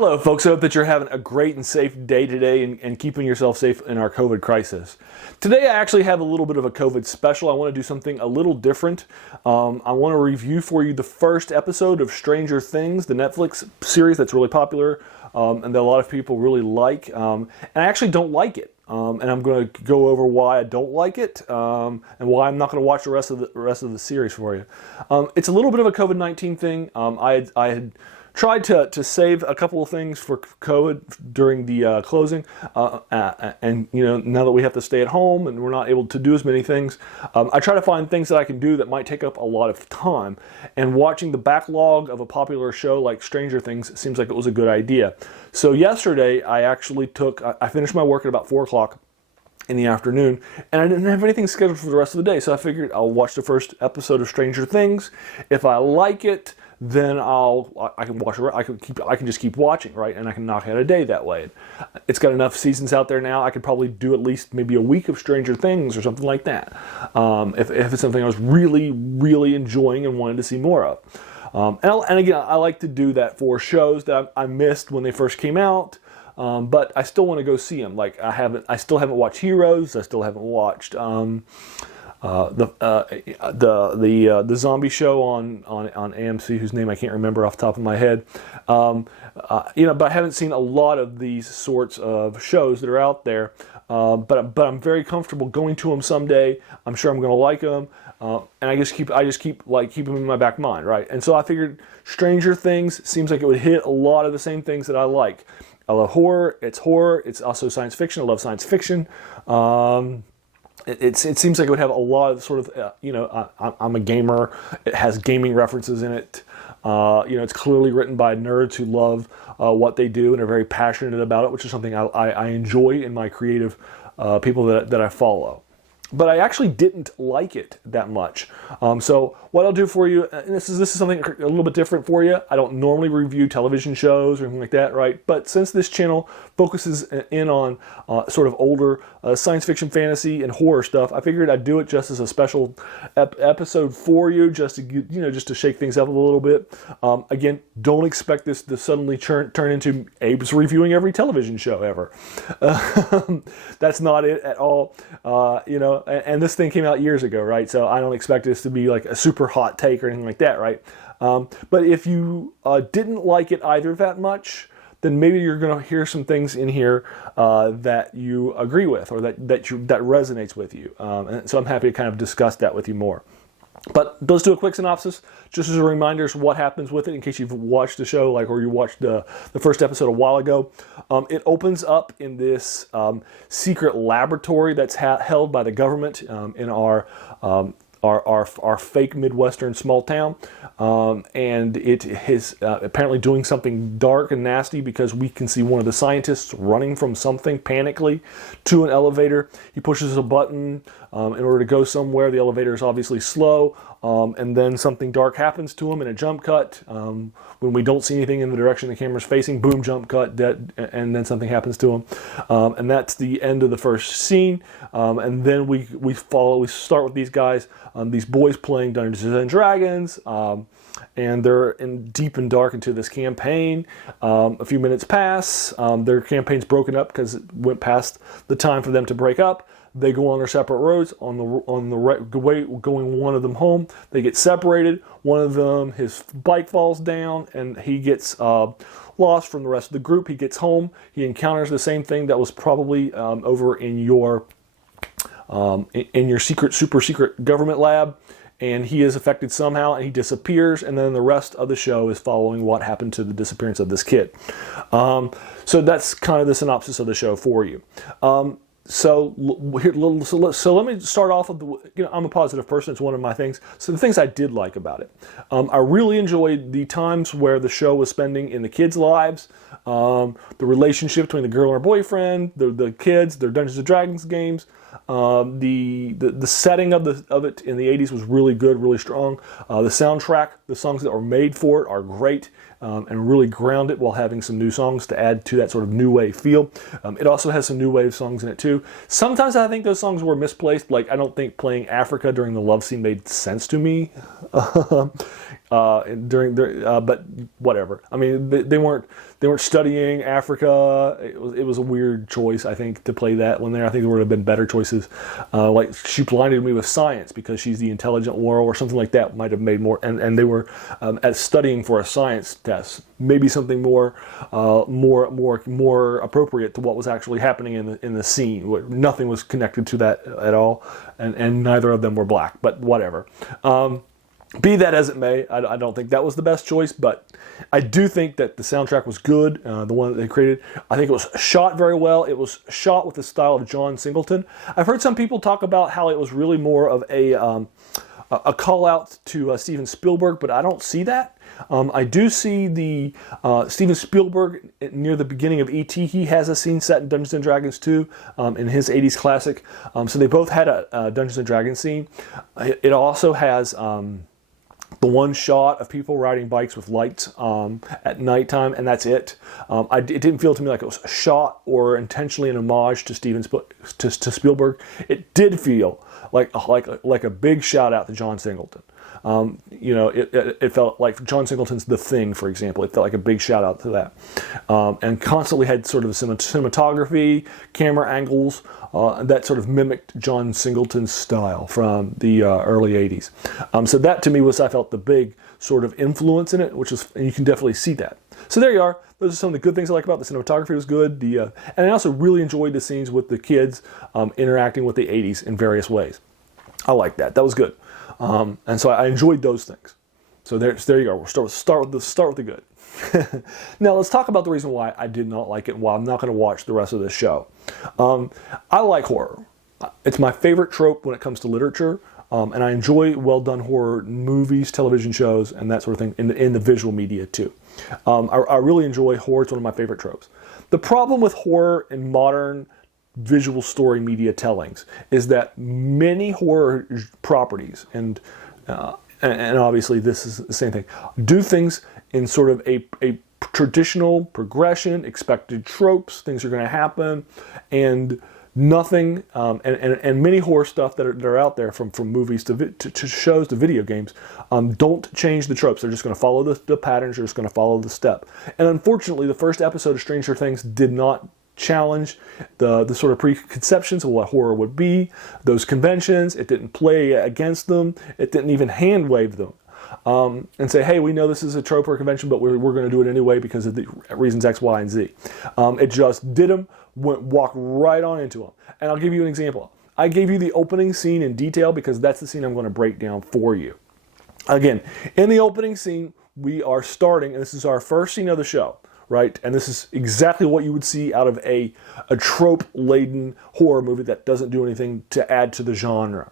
Hello, folks. I hope that you're having a great and safe day today and keeping yourself safe in our COVID crisis. Today, I actually have a little bit of a COVID special. I want to do something a little different. I want to review for you the first episode of Stranger Things, the Netflix series that's really popular and that a lot of people really like. And I actually don't like it. And I'm going to go over why I don't like it and why I'm not going to watch the rest of the series for you. It's a little bit of a COVID-19 thing. I had tried to save a couple of things for COVID during the closing, and now that we have to stay at home and we're not able to do as many things, I try to find things that I can do that might take up a lot of time. And watching the backlog of a popular show like Stranger Things seems like it was a good idea. So yesterday, I finished my work at about 4 o'clock in the afternoon, and I didn't have anything scheduled for the rest of the day. So I figured I'll watch the first episode of Stranger Things. If I like it, then I can just keep watching, right? And I can knock out a day that way. It's got enough seasons out there now. I could probably do at least maybe a week of Stranger Things or something like that. If it's something I was really, really enjoying and wanted to see more of. And again, I like to do that for shows that I missed when they first came out. But I still want to go see them. Like I still haven't watched Heroes. I still haven't watched the zombie show on AMC, whose name I can't remember off the top of my head. But I haven't seen a lot of these sorts of shows that are out there. But I'm very comfortable going to them someday. I'm sure I'm going to like them. And I just keep them in my back mind, right? And so I figured Stranger Things seems like it would hit a lot of the same things that I like. I love horror. It's also science fiction. I love science fiction. It seems like it would have a lot of sort of, I'm a gamer. It has gaming references in it. It's clearly written by nerds who love what they do and are very passionate about it, which is something I enjoy in my creative people that I follow. But I actually didn't like it that much. So what I'll do for you, and this is something a little bit different for you. I don't normally review television shows or anything like that, right? But since this channel focuses in on sort of older science fiction, fantasy, and horror stuff, I figured I'd do it just as a special episode for you, just to shake things up a little bit. Again, don't expect this to suddenly turn into Abe's reviewing every television show ever. That's not it at all. And this thing came out years ago, right? So I don't expect this to be like a super hot take or anything like that, right? But if you didn't like it either that much, then maybe you're going to hear some things in here that you agree with or that resonates with you. And so I'm happy to kind of discuss that with you more. But let's do a quick synopsis, just as a reminder of what happens with it in case you've watched the show, or you watched the first episode a while ago. It opens up in this secret laboratory that's held by the government in our fake Midwestern small town. And it is apparently doing something dark and nasty because we can see one of the scientists running from something panically to an elevator. He pushes a button in order to go somewhere. The elevator is obviously slow. And then something dark happens to him in a jump cut. When we don't see anything in the direction the camera's facing, boom, jump cut, dead, and then something happens to him. And that's the end of the first scene. And then we start with these guys, these boys playing Dungeons and Dragons, and they're deep and dark into this campaign. A few minutes pass. Their campaign's broken up because it went past the time for them to break up. They go on their separate roads. On the right way, going one of them home, they get separated. One of them, his bike falls down, and he gets lost from the rest of the group. He gets home. He encounters the same thing that was probably over in your super secret government lab, and he is affected somehow, and he disappears. And then the rest of the show is following what happened to the disappearance of this kid. So that's kind of the synopsis of the show for you. So let me start off with I'm a positive person. It's one of my things. So the things I did like about it, I really enjoyed the times where the show was spending in the kids' lives, the relationship between the girl and her boyfriend, the kids, their Dungeons and Dragons games. The setting of it in the 80s was really good, really strong. The soundtrack, the songs that were made for it are great. And really ground it while having some new songs to add to that sort of new wave feel. It also has some new wave songs in it too. Sometimes I think those songs were misplaced. Like I don't think playing Africa during the love scene made sense to me. but whatever. I mean, they weren't studying Africa. It was a weird choice, I think, to play that one there. I think there would have been better choices. Like she blinded me with science because she's the intelligent world or something like that might have made more. And they were at studying for a science test, maybe something more appropriate to what was actually happening in the scene. Where nothing was connected to that at all, and neither of them were black. But whatever. Be that as it may, I don't think that was the best choice, but I do think that the soundtrack was good, the one that they created. I think it was shot very well. It was shot with the style of John Singleton. I've heard some people talk about how it was really more of a call out to Steven Spielberg, but I don't see that. I do see the Steven Spielberg near the beginning of E.T. He has a scene set in Dungeons & Dragons 2 in his 80s classic. So they both had a Dungeons & Dragons scene. It also has the one shot of people riding bikes with lights at nighttime, and that's it. It didn't feel to me like it was a shot or intentionally an homage to to Spielberg. It did feel like a big shout out to John Singleton. It felt like John Singleton's The Thing, for example. It felt like a big shout out to that. And constantly had sort of cinematography, camera angles, that sort of mimicked John Singleton's style from the early 80s. So that to me was, I felt, the big sort of influence in it, and you can definitely see that. So there you are. Those are some of the good things I like about it. The cinematography was good. And I also really enjoyed the scenes with the kids interacting with the 80s in various ways. I like that. That was good. And so I enjoyed those things. So there you go. We'll start with the good. Now let's talk about the reason why I did not like it and why I'm not going to watch the rest of this show. I like horror. It's my favorite trope when it comes to literature, and I enjoy well-done horror movies, television shows, and that sort of thing in the visual media too. I really enjoy horror. It's one of my favorite tropes. The problem with horror in modern visual story media tellings is that many horror properties, and obviously this is the same thing, do things in sort of a traditional progression, expected tropes, things are going to happen, and nothing, and many horror stuff that are out there from movies to shows to video games don't change the tropes. They're just going to follow the patterns, they're just going to follow the step. And unfortunately, the first episode of Stranger Things did not challenge the sort of preconceptions of what horror would be, those conventions. It didn't play against them. It didn't even hand wave them and say, hey, we know this is a trope or a convention, but we're going to do it anyway because of the reasons X, Y, and Z. It just did them, walked right on into them. And I'll give you an example. I gave you the opening scene in detail because that's the scene I'm going to break down for you. Again, in the opening scene, we are starting, and this is our first scene of the show. Right, and this is exactly what you would see out of a trope-laden horror movie that doesn't do anything to add to the genre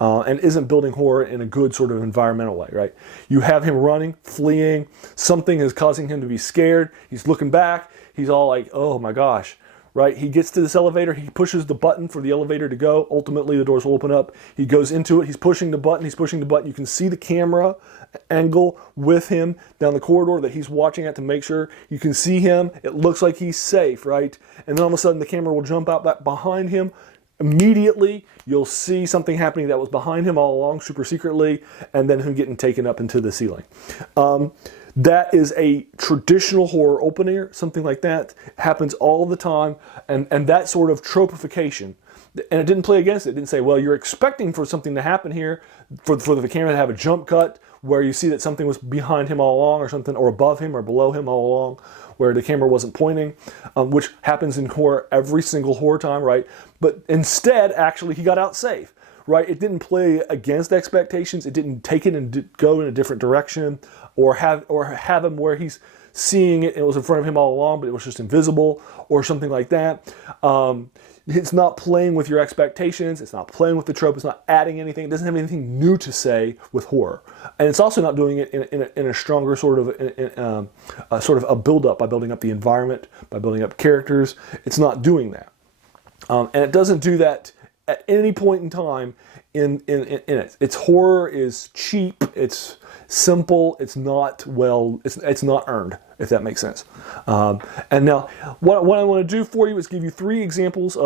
and isn't building horror in a good sort of environmental way, right? You have him running, fleeing, something is causing him to be scared, he's looking back, he's all like, oh my gosh, right? He gets to this elevator, he pushes the button for the elevator to go, ultimately the doors will open up, he goes into it, he's pushing the button, you can see the camera angle with him down the corridor that he's watching at to make sure you can see him. It looks like he's safe, right? And then all of a sudden the camera will jump out back behind him. Immediately you'll see something happening that was behind him all along, super secretly, and then him getting taken up into the ceiling. That is a traditional horror opener, something like that happens all the time, and that sort of tropification. And it didn't play against it. It didn't say, well, you're expecting for something to happen here, for the camera to have a jump cut where you see that something was behind him all along or something, or above him or below him all along, where the camera wasn't pointing, which happens in horror every single horror time, right? But instead, actually, he got out safe, right? It didn't play against expectations. It didn't take it and go in a different direction, or have him where he's seeing it and it was in front of him all along, but it was just invisible or something like that. It's not playing with your expectations. It's not playing with the trope. It's not adding anything. It doesn't have anything new to say with horror, and it's also not doing it in a stronger sort of a build-up by building up the environment, by building up characters. It's not doing that, and it doesn't do that at any point in time in it. Its horror is cheap. It's simple. It's not it's not earned, if that makes sense. And now, what I want to do for you is give you 3 examples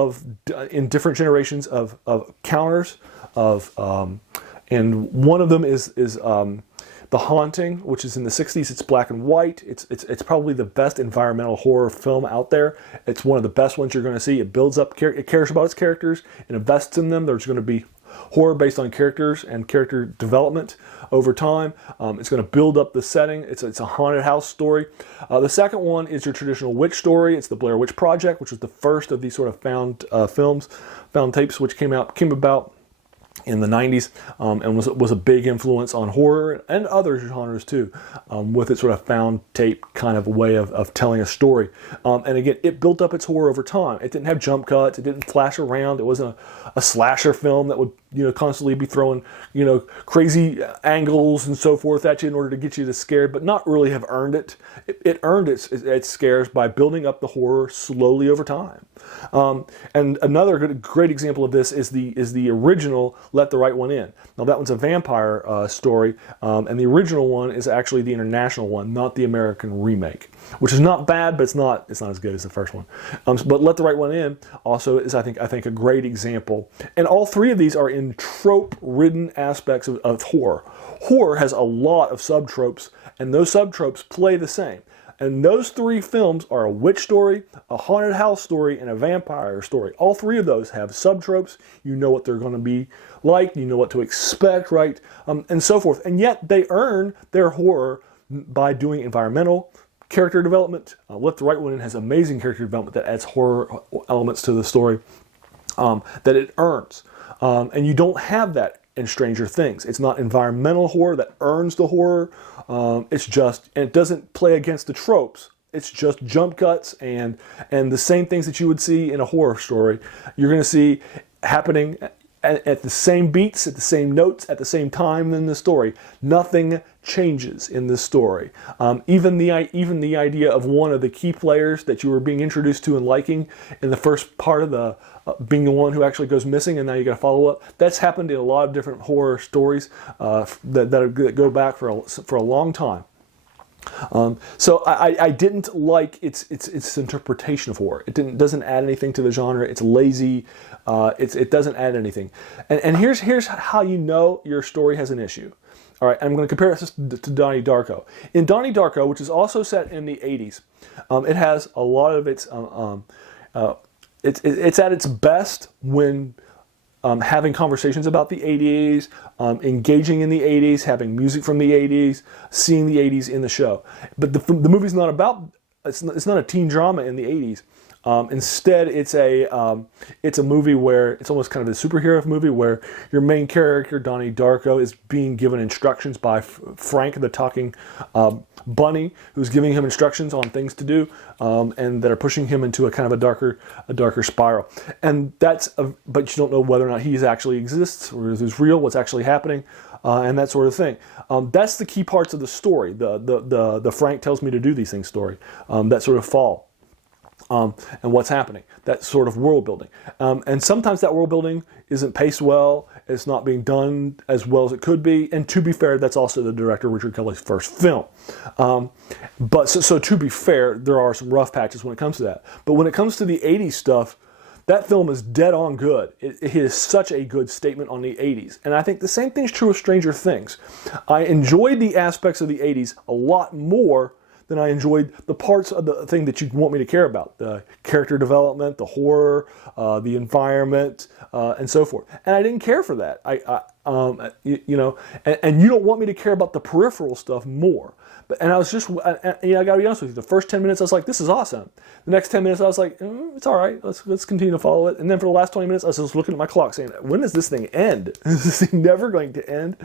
in different generations of counters and one of them is The Haunting, which is in the 60s. It's black and white. It's probably the best environmental horror film out there. It's one of the best ones you're going to see. It builds up, it cares about its characters, and invests in them. There's going to be horror based on characters and character development over time. It's going to build up the setting. It's a haunted house story. The second one is your traditional witch story. It's the Blair Witch Project, which was the first of these sort of found found tapes, which came about in the 90s, and was a big influence on horror and other genres too, with its sort of found tape kind of way of telling a story. And again, it built up its horror over time. It didn't have jump cuts. It didn't flash around. It wasn't a slasher film that would constantly be throwing crazy angles and so forth at you in order to get you to scared, but not really have earned it. It earned its scares by building up the horror slowly over time. And another great example of this is the original Let the Right One In. Now that one's a vampire story, and the original one is actually the international one, not the American remake, which is not bad, but it's not as good as the first one. But Let the Right One In also is I think a great example, and all three of these are in trope-ridden aspects of horror. Horror has a lot of subtropes, and those subtropes play the same. And those three films are a witch story, a haunted house story, and a vampire story. All three of those have subtropes. You know what they're going to be like. You know what to expect, right? And so forth. And yet they earn their horror by doing environmental character development. Let the Right One In has amazing character development that adds horror elements to the story that it earns. And you don't have that in Stranger Things. It's not environmental horror that earns the horror. And it doesn't play against the tropes. It's just jump cuts and the same things that you would see in a horror story, you're going to see happening at the same beats, at the same notes, at the same time in the story. Nothing changes in this story. Even the idea of one of the key players that you were being introduced to and liking in the first part of the being the one who actually goes missing, and now you got to follow up. That's happened in a lot of different horror stories that go back for a long time. So I didn't like its interpretation of horror. It doesn't add anything to the genre. It's lazy. It doesn't add anything. And here's how you know your story has an issue. All right, I'm going to compare this to Donnie Darko. In Donnie Darko, which is also set in the 80s, it has a lot of its it's at its best when having conversations about the 80s, engaging in the 80s, having music from the 80s, seeing the 80s in the show. But the movie's not about, it's not a teen drama in the 80s. Instead, it's a movie where it's almost kind of a superhero movie where your main character, Donnie Darko, is being given instructions by Frank, the talking bunny, who's giving him instructions on things to do, and that are pushing him into a kind of a darker spiral. And but you don't know whether or not he actually exists or is real, what's actually happening, and that sort of thing. That's the key parts of the story. The Frank tells me to do these things story, that sort of fall. And what's happening, that sort of world building. And sometimes that world building isn't paced well, it's not being done as well as it could be, and to be fair, that's also the director Richard Kelly's first film. But to be fair, there are some rough patches when it comes to that. But when it comes to the 80s stuff, that film is dead on good. It is such a good statement on the 80s. And I think the same thing's true of Stranger Things. I enjoyed the aspects of the 80s a lot more than I enjoyed the parts of the thing that you want me to care about. The character development, the horror, the environment, and so forth. And I didn't care for that. And you don't want me to care about the peripheral stuff more. And I was just, I gotta be honest with you, the first 10 minutes I was like, this is awesome. The next 10 minutes I was like, it's all right, let's continue to follow it. And then for the last 20 minutes I was just looking at my clock saying, when is this thing end? Is this thing never going to end?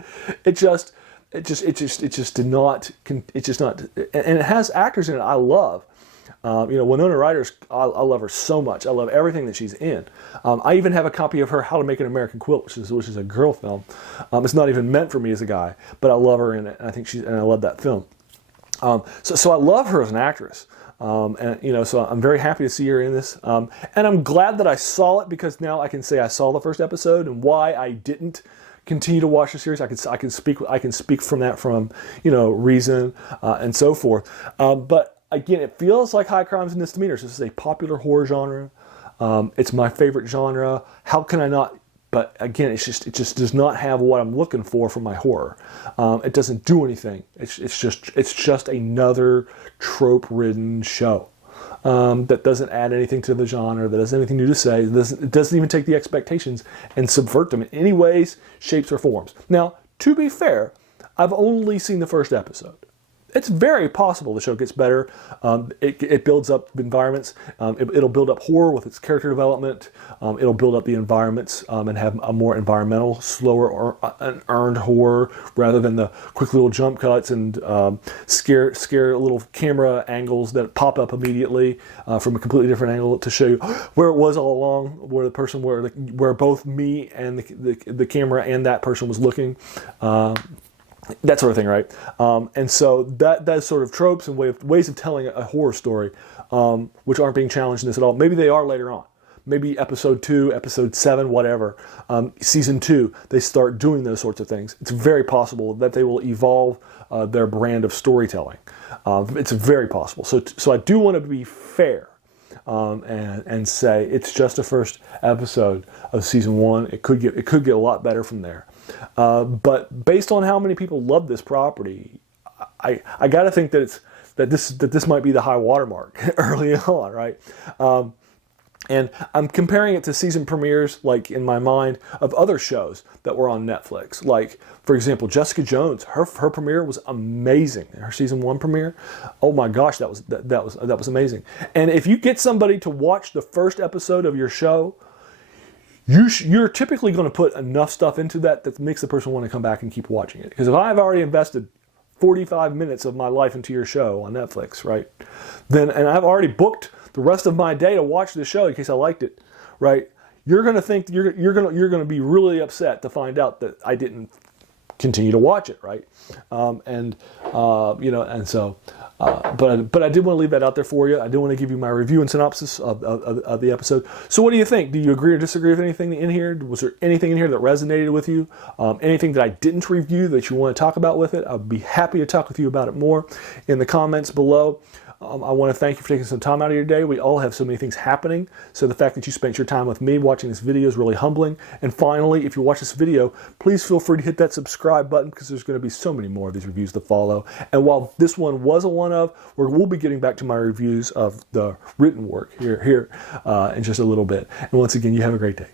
It just did not, and it has actors in it I love. Winona Ryder's, I love her so much. I love everything that she's in. I even have a copy of her How to Make an American Quilt, which is a girl film. It's not even meant for me as a guy, but I love her in it, and I love that film. So I love her as an actress. So I'm very happy to see her in this. And I'm glad that I saw it, because now I can say I saw the first episode, and why I didn't continue to watch the series. I can speak from that, from reason and so forth. But again, it feels like high crimes and misdemeanors. This is a popular horror genre. It's my favorite genre. How can I not but again, it just does not have what I'm looking for from my horror. It doesn't do anything. It's just another trope-ridden show that doesn't add anything to the genre, that has anything new to say. It doesn't even take the expectations and subvert them in any ways, shapes, or forms. Now, to be fair, I've only seen the first episode. It's very possible the show gets better. It builds up environments. It'll build up horror with its character development. It'll build up the environments and have a more environmental, slower, or an earned horror rather than the quick little jump cuts and scare little camera angles that pop up immediately from a completely different angle to show you where it was all along, where both me and the camera and that person was looking. That sort of thing, right? And so that's sort of tropes and ways of telling a horror story, which aren't being challenged in this at all. Maybe they are later on. Maybe episode 2, episode 7, whatever. Season 2, they start doing those sorts of things. It's very possible that they will evolve their brand of storytelling. It's very possible. So I do want to be fair and say it's just the first episode of season 1. It could get a lot better from there. But based on how many people love this property, I got to think that this might be the high watermark early on, right? And I'm comparing it to season premieres, like in my mind, of other shows that were on Netflix. Like, for example, Jessica Jones. Her premiere was amazing. Her season 1 premiere, oh my gosh, that was amazing. And if you get somebody to watch the first episode of your show, you're typically going to put enough stuff into that makes the person want to come back and keep watching it. Because if I've already invested 45 minutes of my life into your show on Netflix, right? And I've already booked the rest of my day to watch the show in case I liked it, right? You're going to think you're going to be really upset to find out that I didn't continue to watch it, right? But I did want to leave that out there for you. I did want to give you my review and synopsis of the episode. So what do you think? Do you agree or disagree with anything in here? Was there anything in here that resonated with you? Anything that I didn't review that you want to talk about with it? I'd be happy to talk with you about it more in the comments below. I want to thank you for taking some time out of your day. We all have so many things happening. So the fact that you spent your time with me watching this video is really humbling. And finally, if you watch this video, please feel free to hit that subscribe button because there's going to be so many more of these reviews to follow. And while this one was a one-of, we'll be getting back to my reviews of the written work here in just a little bit. And once again, you have a great day.